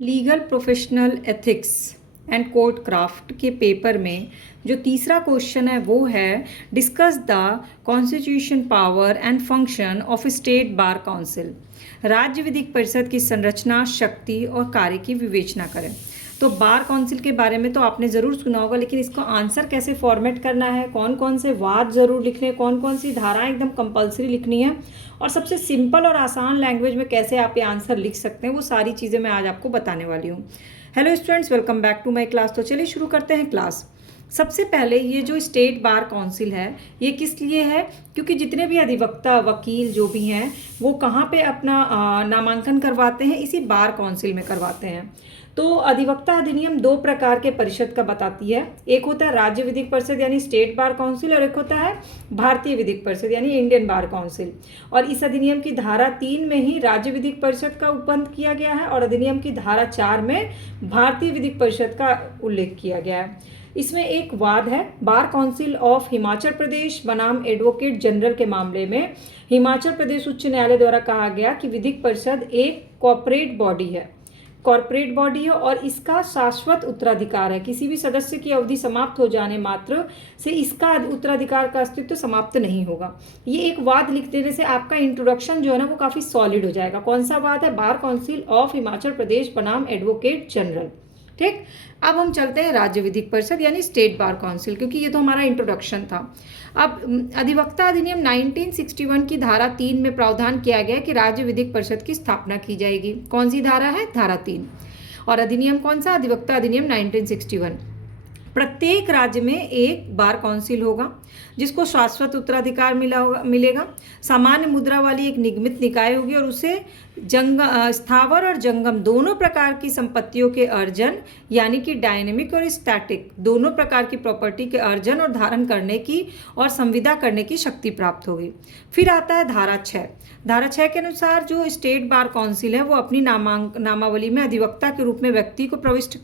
Legal professional ethics and court craft के paper में जो तीसरा क्वेश्चन है वो है discuss the constitution power and function of state bar council. राज्य विधिक परिषद की संरचना, शक्ति और कार्य की विवेचना करें। तो बार काउंसिल के बारे में तो आपने ज़रूर सुना होगा, लेकिन इसको आंसर कैसे फॉर्मेट करना है, कौन कौन से वाद ज़रूर लिखने, कौन कौन सी धाराएं एकदम कंपलसरी लिखनी है और सबसे सिंपल और आसान लैंग्वेज में कैसे आप ये आंसर लिख सकते हैं, वो सारी चीज़ें मैं आज आपको बताने वाली हूँ। Hello students, welcome back to my class. तो चलिए शुरू करते हैं क्लास। सबसे पहले ये जो स्टेट बार काउंसिल है ये किस लिए है, क्योंकि जितने भी अधिवक्ता, वकील जो भी हैं वो कहाँ पे अपना नामांकन करवाते हैं, इसी बार काउंसिल में करवाते हैं। तो अधिवक्ता अधिनियम दो प्रकार के परिषद का बताती है। एक होता है राज्य विधिक परिषद यानी स्टेट बार काउंसिल, और एक होता है भारतीय विधिक परिषद यानी इंडियन बार काउंसिल। और इस अधिनियम की धारा 3 में ही राज्य विधिक परिषद का उपबंध किया गया है और अधिनियम की धारा 4 में भारतीय विधिक परिषद का उल्लेख किया गया है। इसमें एक वाद है, bar council of Himachal Pradesh बनाम एडवोकेट जनरल के मामले में हिमाचल प्रदेश उच्च न्यायालय द्वारा कहा गया कि विधिक परिषद एक कॉर्पोरेट बॉडी है और इसका शाश्वत उत्तराधिकार है। किसी भी सदस्य की अवधि समाप्त हो जाने मात्र से इसका उत्तराधिकार का अस्तित्व समाप्त नहीं होगा। ये एक वाद लिख देने से आपका इंट्रोडक्शन जो है ना वो काफ़ी सॉलिड हो जाएगा। कौन सा वाद है? Bar council of Himachal Pradesh बनाम एडवोकेट जनरल। ठीक, अब हम चलते हैं राज्य विधिक परिषद यानी स्टेट बार काउंसिल, क्योंकि ये तो हमारा इंट्रोडक्शन था। अब अधिवक्ता अधिनियम 1961 की धारा 3 में प्रावधान किया गया कि राज्य विधिक परिषद की स्थापना की जाएगी। कौन सी धारा है? धारा 3। और अधिनियम कौन सा? अधिवक्ता अधिनियम 1961। प्रत्येक राज्य में एक बार काउंसिल होगा जिसको शाश्वत उत्तराधिकार मिलेगा। सामान्य मुद्रा वाली एक निगमित निकाय होगी और उसे स्थावर और जंगम दोनों प्रकार की संपत्तियों के अर्जन यानी कि डायनेमिक और स्टैटिक दोनों प्रकार की प्रॉपर्टी के अर्जन और धारण करने की और संविदा करने की शक्ति प्राप्त होगी। फिर आता है धारा 6। धारा 6 के अनुसार जो स्टेट बार काउंसिल है वो अपनी नामावली में अधिवक्ता के रूप में व्यक्ति को प्रविष्ट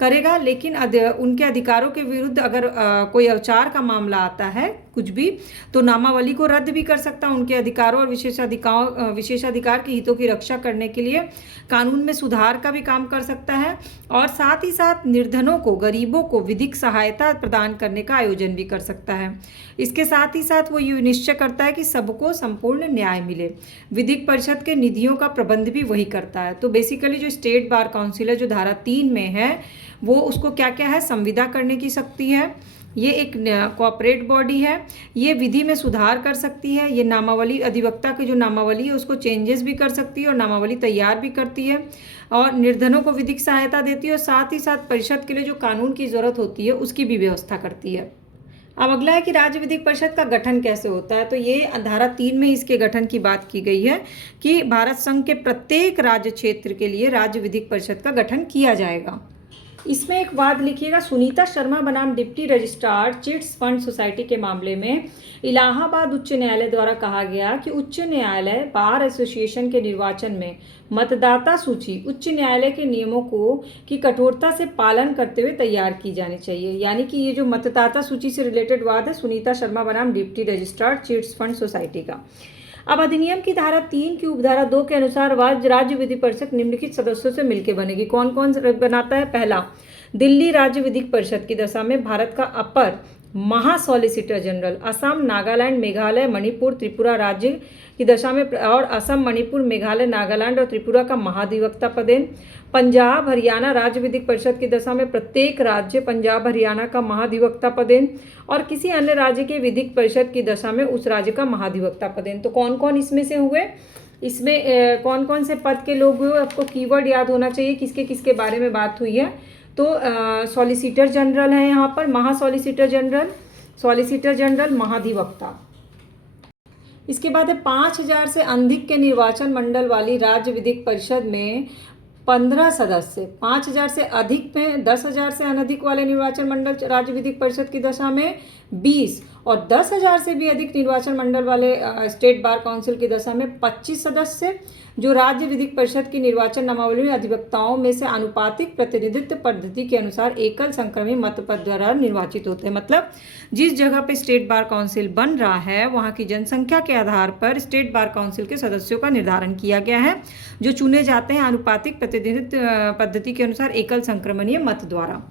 करेगा, लेकिन उनके अधिकारों के विरुद्ध अगर कोई औचार का मामला आता है कुछ भी, तो नामावली को रद्द भी कर सकता है। उनके अधिकारों और विशेषाधिकार के हितों की रक्षा करने के लिए कानून में सुधार का भी काम कर सकता है और साथ ही साथ निर्धनों को, गरीबों को विधिक सहायता प्रदान करने का आयोजन भी कर सकता है। इसके साथ ही साथ वो ये निश्चय करता है कि सबको संपूर्ण न्याय मिले। विधिक परिषद के निधियों का प्रबंध भी वही करता है। तो बेसिकली जो स्टेट बार काउंसिल है जो धारा 3 में है वो उसको क्या क्या है? संविदा करने की शक्ति है, ये एक कॉर्पोरेट बॉडी है, ये विधि में सुधार कर सकती है, ये नामावली, अधिवक्ता की जो नामावली है उसको चेंजेस भी कर सकती है और नामावली तैयार भी करती है और निर्धनों को विधिक सहायता देती है और साथ ही साथ परिषद के लिए जो कानून की ज़रूरत होती है उसकी भी व्यवस्था करती है। अब अगला है कि राज्य विधिक परिषद का गठन कैसे होता है। तो ये धारा 3 में इसके गठन की बात की गई है कि भारत संघ के प्रत्येक राज्य क्षेत्र के लिए राज्य विधिक परिषद का गठन किया जाएगा। इसमें एक वाद लिखिएगा, सुनीता शर्मा बनाम deputy registrar chits fund society के मामले में इलाहाबाद उच्च न्यायालय द्वारा कहा गया कि उच्च न्यायालय बार एसोसिएशन के निर्वाचन में मतदाता सूची उच्च न्यायालय के नियमों को की कठोरता से पालन करते हुए तैयार की जानी चाहिए। यानी कि ये जो मतदाता सूची से रिलेटेड वाद है सुनीता शर्मा बनाम deputy registrar chits fund society का। अब अधिनियम की धारा 3 की उपधारा 2 के अनुसार राज्य विधि परिषद निम्नलिखित सदस्यों से मिलकर बनेगी। कौन कौन बनाता है? पहला, दिल्ली राज्य विधिक परिषद की दशा में भारत का अपर महा सॉलिसिटर जनरल, असम, नागालैंड, मेघालय, मणिपुर, त्रिपुरा राज्य की दशा में और असम, मणिपुर, मेघालय, नागालैंड और त्रिपुरा का महाधिवक्ता पदेन। पंजाब हरियाणा राज्य विधिक परिषद की दशा में प्रत्येक राज्य पंजाब हरियाणा का महाधिवक्ता पदेन और किसी अन्य राज्य के विधिक परिषद की दशा में उस राज्य का महाधिवक्ता पदेन। तो कौन कौन इसमें से हुए? इसमें कौन कौन से पद के लोग हुए? आपको कीवर्ड याद होना चाहिए किसके किसके बारे में बात हुई है। तो सॉलिसिटर जनरल है यहाँ पर, महा सॉलिसिटर जनरल, महाधिवक्ता। इसके बाद है 5000 से अधिक के निर्वाचन मंडल वाली राज्य विधिक परिषद में 15 सदस्य, 5000 से अधिक में 10,000 से अनधिक वाले निर्वाचन मंडल राज्य विधिक परिषद की दशा में 20 और 10,000 से भी अधिक निर्वाचन मंडल वाले स्टेट बार काउंसिल की दशा में 25 सदस्य जो राज्य विधिक परिषद की निर्वाचन नामावली में अधिवक्ताओं में से आनुपातिक प्रतिनिधित्व पद्धति के अनुसार एकल संक्रमित मत पद द्वारा निर्वाचित होते हैं। मतलब जिस जगह पे स्टेट बार काउंसिल बन रहा है वहाँ की जनसंख्या के आधार पर स्टेट बार काउंसिल के सदस्यों का निर्धारण किया गया है, जो चुने जाते हैं आनुपातिक प्रतिनिधित्व पद्धति के अनुसार एकल संक्रमणीय मत द्वारा।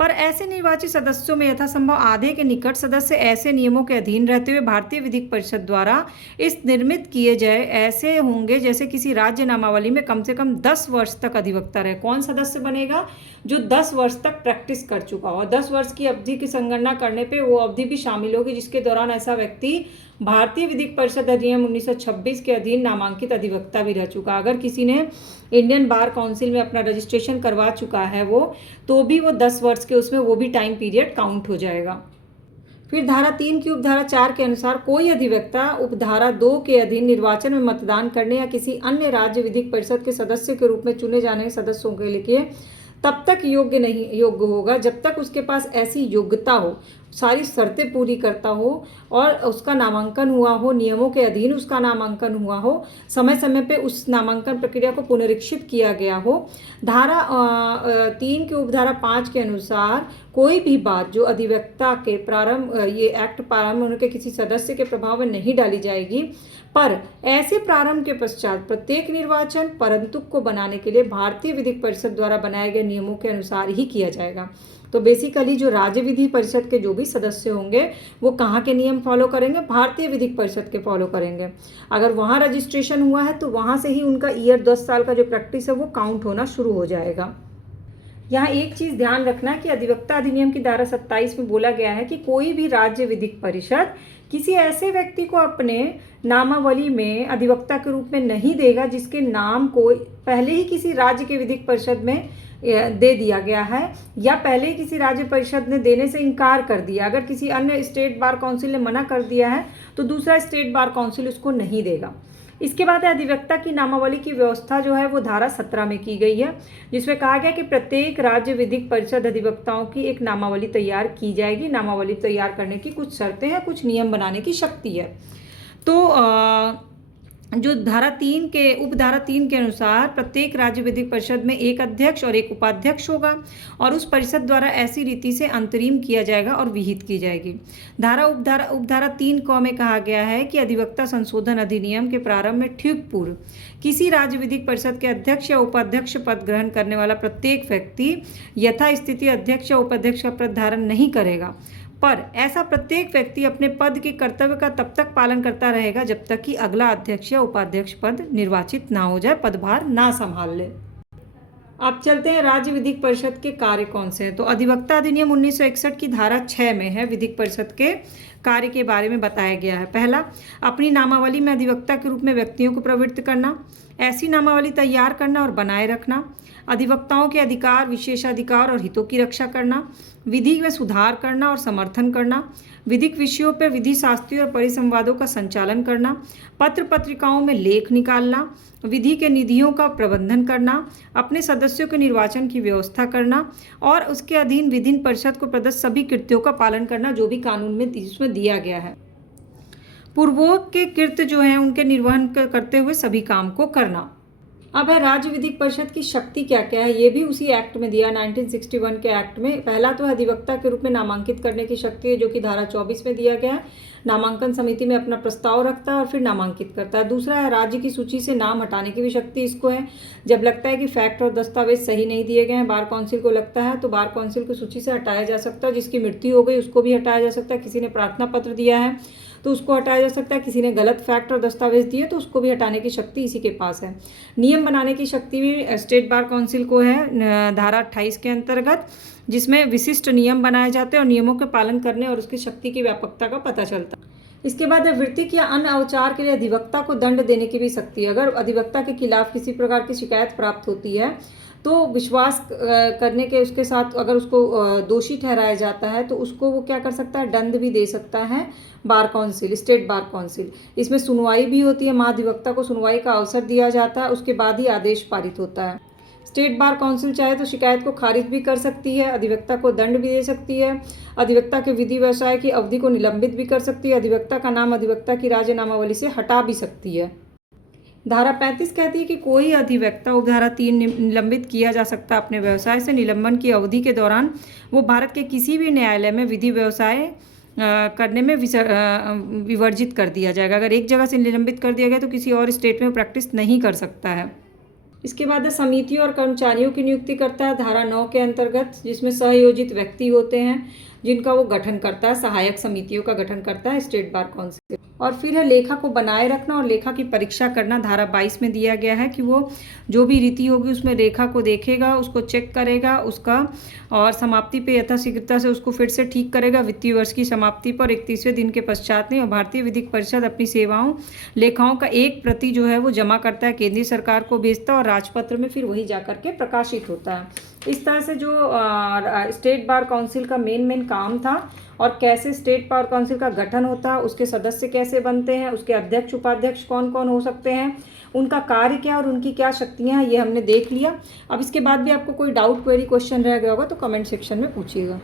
पर ऐसे निर्वाचित सदस्यों में यथासंभव आधे के निकट सदस्य ऐसे नियमों के अधीन रहते हुए भारतीय विधिक परिषद द्वारा इस निर्मित किए जाए ऐसे होंगे जैसे किसी राज्य नामावली में कम से कम 10 वर्ष तक अधिवक्ता रहे। कौन सदस्य बनेगा? जो 10 वर्ष तक प्रैक्टिस कर चुका हो। 10 वर्ष की अवधि की संगणना करने पे वो अवधि भी शामिल होगी जिसके दौरान ऐसा व्यक्ति भारतीय विधिक परिषद अधिनियम 1926 के अधीन नामांकित अधिवक्ता भी रह चुका। अगर किसी ने इंडियन बार काउंसिल में अपना रजिस्ट्रेशन करवा चुका है तो भी वो 10 वर्ष के उसमें वो भी टाइम पीरियड काउंट हो जाएगा। फिर धारा 3 की उपधारा 4 के अनुसार कोई अधिवक्ता उपधारा 2 के अधीन निर्वाचन में मतदान करने या किसी अन्य राज्य विधिक परिषद के सदस्य के रूप में चुने जाने सदस्यों के लिए तब तक योग्य होगा जब तक उसके पास ऐसी योग्यता हो, सारी शर्तें पूरी करता हो और उसका नामांकन हुआ हो, नियमों के अधीन उसका नामांकन हुआ हो, समय समय पे उस नामांकन प्रक्रिया को पुनरीक्षित किया गया हो। धारा 3 के उपधारा 5 के अनुसार कोई भी बात जो अधिवक्ता के ये एक्ट प्रारंभ होने के किसी सदस्य के प्रभाव में नहीं डाली जाएगी, पर ऐसे प्रारंभ के पश्चात प्रत्येक निर्वाचन परंतुक को बनाने के लिए भारतीय विधिक परिषद द्वारा बनाए गए नियमों के अनुसार ही किया जाएगा। तो बेसिकली जो राज्य विधि परिषद के जो भी सदस्य होंगे वो कहाँ के नियम फॉलो करेंगे? भारतीय विधिक परिषद के फॉलो करेंगे। अगर वहाँ रजिस्ट्रेशन हुआ है तो वहाँ से ही उनका ईयर 10 साल का जो प्रैक्टिस है वो काउंट होना शुरू हो जाएगा। यहाँ एक चीज़ ध्यान रखना कि अधिवक्ता अधिनियम की धारा 27 में बोला गया है कि कोई भी राज्य विधिक परिषद किसी ऐसे व्यक्ति को अपने नामावली में अधिवक्ता के रूप में नहीं देगा जिसके नाम को पहले ही किसी राज्य के विधिक परिषद में दे दिया गया है या पहले ही किसी राज्य परिषद ने देने से इनकार कर दिया। अगर किसी अन्य स्टेट बार काउंसिल ने मना कर दिया है तो दूसरा स्टेट बार काउंसिल उसको नहीं देगा। इसके बाद अधिवक्ता की नामावली की व्यवस्था जो है वो धारा 17 में की गई है, जिसमें कहा गया कि प्रत्येक राज्य विधिक परिषद अधिवक्ताओं की एक नामावली तैयार की जाएगी। नामावली तैयार करने की कुछ शर्तें हैं, कुछ नियम बनाने की शक्ति है। तो जो धारा 3 के उपधारा 3 के अनुसार प्रत्येक राज्य विधिक परिषद में एक अध्यक्ष और एक उपाध्यक्ष होगा और उस परिषद द्वारा ऐसी रीति से अंतरिम किया जाएगा और विहित की जाएगी। उपधारा 3 क में कहा गया है कि अधिवक्ता संशोधन अधिनियम के प्रारंभ में ठीक पूर्व किसी राज्य विधिक परिषद के अध्यक्ष या उपाध्यक्ष पद ग्रहण करने वाला प्रत्येक व्यक्ति यथास्थिति अध्यक्ष या उपाध्यक्ष का पद धारण नहीं करेगा, पर ऐसा प्रत्येक व्यक्ति अपने पद के कर्तव्य का तब तक पालन करता रहेगा जब तक कि अगला अध्यक्ष या उपाध्यक्ष पद निर्वाचित ना हो जाए, पदभार ना संभाल ले। अब चलते हैं राज्य विधिक परिषद के कार्य कौन से हैं। तो अधिवक्ता अधिनियम 1961 की धारा 6 में है विधिक परिषद के कार्य के बारे में बताया गया है। पहला, अपनी नामावली में अधिवक्ता के रूप में व्यक्तियों को प्रवृत्त करना, ऐसी नामावली तैयार करना और बनाए रखना, अधिवक्ताओं के अधिकार, विशेषाधिकार और हितों की रक्षा करना, विधि में सुधार करना और समर्थन करना, विधिक विषयों पर विधि शास्त्रों और परिसंवादों का संचालन करना, पत्र पत्रिकाओं में लेख निकालना, विधि के निधियों का प्रबंधन करना, अपने सदस्यों के निर्वाचन की व्यवस्था करना और उसके अधीन विधिन परिषद को प्रदत्त सभी कृत्यों का पालन करना जो भी कानून में इसमें दिया गया है। पूर्वोक्त के कृत्य जो हैं उनके निर्वहन करते हुए सभी काम को करना। अब है राज्य विधिक परिषद की शक्ति क्या क्या है, ये भी उसी एक्ट में दिया 1961 के एक्ट में। पहला तो अधिवक्ता के रूप में नामांकित करने की शक्ति है जो कि धारा 24 में दिया गया है। नामांकन समिति में अपना प्रस्ताव रखता है और फिर नामांकित करता है। दूसरा है राज्य की सूची से नाम हटाने की भी शक्ति इसको है। जब लगता है कि फैक्ट और दस्तावेज सही नहीं दिए गए हैं, बार काउंसिल को लगता है तो बार काउंसिल को सूची से हटाया जा सकता है। जिसकी मृत्यु हो गई उसको भी हटाया जा सकता है। किसी ने प्रार्थना पत्र दिया है तो उसको हटाया जा सकता है। किसी ने गलत फैक्ट और दस्तावेज दिए तो उसको भी हटाने की शक्ति इसी के पास है। नियम बनाने की शक्ति भी स्टेट बार काउंसिल को है धारा 28 के अंतर्गत, जिसमें विशिष्ट नियम बनाए जाते हैं और नियमों के पालन करने और उसकी शक्ति की व्यापकता का पता चलता है। इसके बाद वृत्तिक या अन्य औचार के लिए अधिवक्ता को दंड देने की भी शक्ति है। अगर अधिवक्ता के खिलाफ किसी प्रकार की शिकायत प्राप्त होती है तो विश्वास करने के उसके साथ अगर उसको दोषी ठहराया जाता है तो उसको वो क्या कर सकता है, दंड भी दे सकता है bar council, state bar council. इसमें सुनवाई भी होती है, महाधिवक्ता को सुनवाई का अवसर दिया जाता है, उसके बाद ही आदेश पारित होता है। स्टेट बार काउंसिल चाहे तो शिकायत को खारिज भी कर सकती है, अधिवक्ता को दंड भी दे सकती है, अधिवक्ता के विधि व्यवसाय की अवधि को निलंबित भी कर सकती है, अधिवक्ता का नाम अधिवक्ता की राजीनामावली से हटा भी सकती है। धारा 35 कहती है कि कोई अधिवक्ता उपधारा 3 निलंबित किया जा सकता अपने व्यवसाय से। निलंबन की अवधि के दौरान वो भारत के किसी भी न्यायालय में विधि व्यवसाय करने में विवर्जित कर दिया जाएगा। अगर एक जगह से निलंबित कर दिया गया तो किसी और स्टेट में प्रैक्टिस नहीं कर सकता है। इसके बाद समितियों और कर्मचारियों की नियुक्ति करता है धारा 9 के अंतर्गत, जिसमें सहयोजित व्यक्ति होते हैं जिनका वो गठन करता है, सहायक समितियों का गठन करता है स्टेट बार काउंसिल। और फिर है लेखा को बनाए रखना और लेखा की परीक्षा करना। धारा 22 में दिया गया है कि वो जो भी रीति होगी उसमें रेखा को देखेगा, उसको चेक करेगा उसका, और समाप्ति पे यथाशीघ्रता से उसको फिर से ठीक करेगा। वित्तीय वर्ष की समाप्ति पर 31वें दिन के पश्चात नहीं। और भारतीय विधिक परिषद अपनी सेवाओं लेखाओं का एक प्रति जो है वो जमा करता है, केंद्रीय सरकार को भेजता है और राजपत्र में फिर वही जा करके प्रकाशित होता है। इस तरह से जो स्टेट बार काउंसिल का मेन काम था और कैसे स्टेट बार काउंसिल का गठन होता है, उसके सदस्य कैसे बनते हैं, उसके अध्यक्ष उपाध्यक्ष कौन कौन हो सकते हैं, उनका कार्य क्या और उनकी क्या शक्तियां हैं, ये हमने देख लिया। अब इसके बाद भी आपको कोई डाउट क्वेरी क्वेश्चन रह गया होगा तो कमेंट सेक्शन में पूछिएगा।